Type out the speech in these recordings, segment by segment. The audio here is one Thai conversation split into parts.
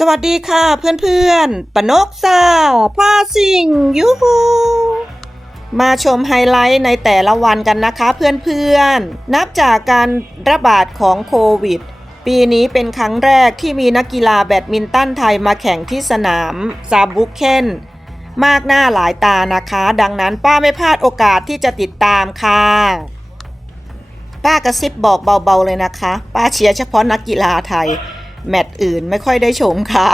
สวัสดีค่ะเพื่อนๆปนกซาพาสิงยูฮูมาชมไฮไลท์ในแต่ละวันกันนะคะเพื่อนๆ นับจากการระบาดของโควิด ปีนี้เป็นครั้งแรกที่มีนักกีฬาแบดมินตันไทยมาแข่งที่สนามซาบุเคนมากหน้าหลายตานะคะ ดังนั้นป้าไม่พลาดโอกาสที่จะติดตามค่ะ ป้ากระซิบบอกเบาๆเลยนะคะ ป้าเชียร์เฉพาะนักกีฬาไทย แมตช์อื่นไม่ค่อยได้ชมค่ะ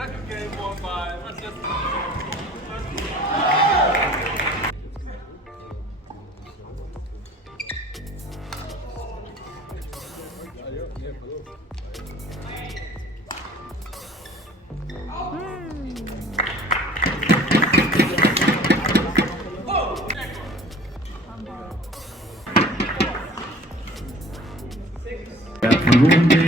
Second game won by Manchester United.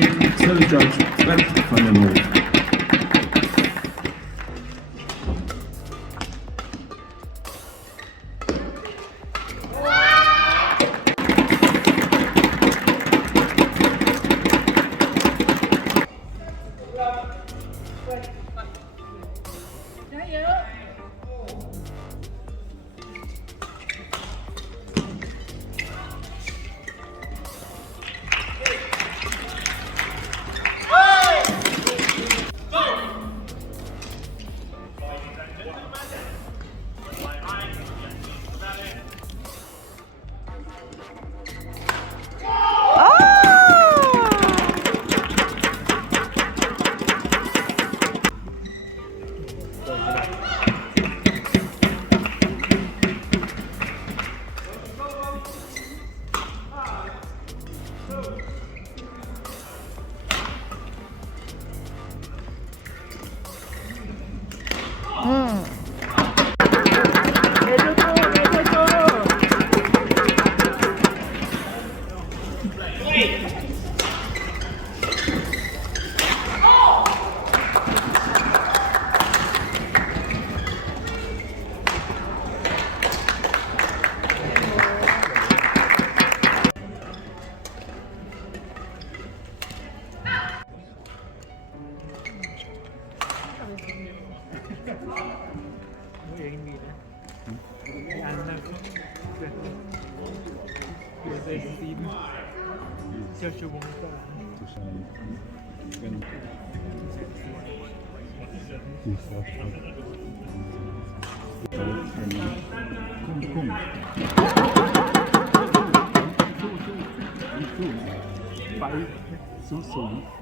Kom, kom. Bei, so, so.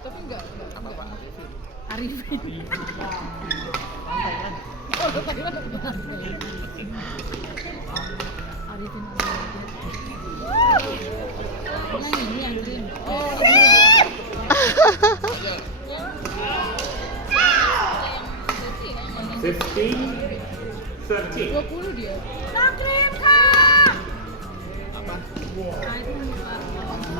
tapi enggak apa pak Arifin Arifin yang ini Arifin green Fifteen, thirteen. Dua puluh dia. Takrim kak. Apa? Wow.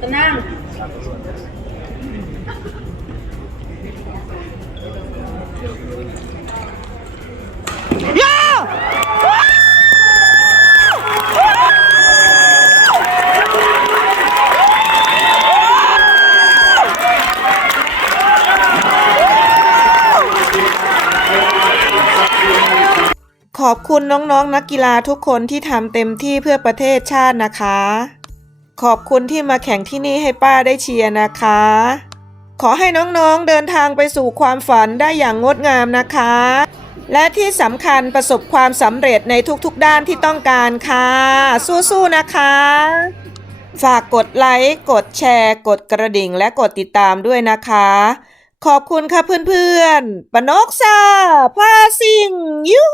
Tenang. Thank you. ขอบคุณน้องๆนนักกีฬาทุกคนที่ทำเต็มที่เพื่อประเทศชาตินะคะ ขอบคุณที่มาแข่งที่นี่ให้ป้าได้เชียร์นะคะ ขอให้น้องๆเดินทางไปสู่ความฝันได้อย่างงดงามนะคะ และที่สำคัญประสบความสำเร็จในทุกๆด้านที่ต้องการค่ะ สู้ๆนะคะ ฝากกดไลค์ กดแชร์ กดกระดิ่งและกดติดตามด้วยนะคะ ขอบคุณค่ะเพื่อนๆปนกซาพาซิงยู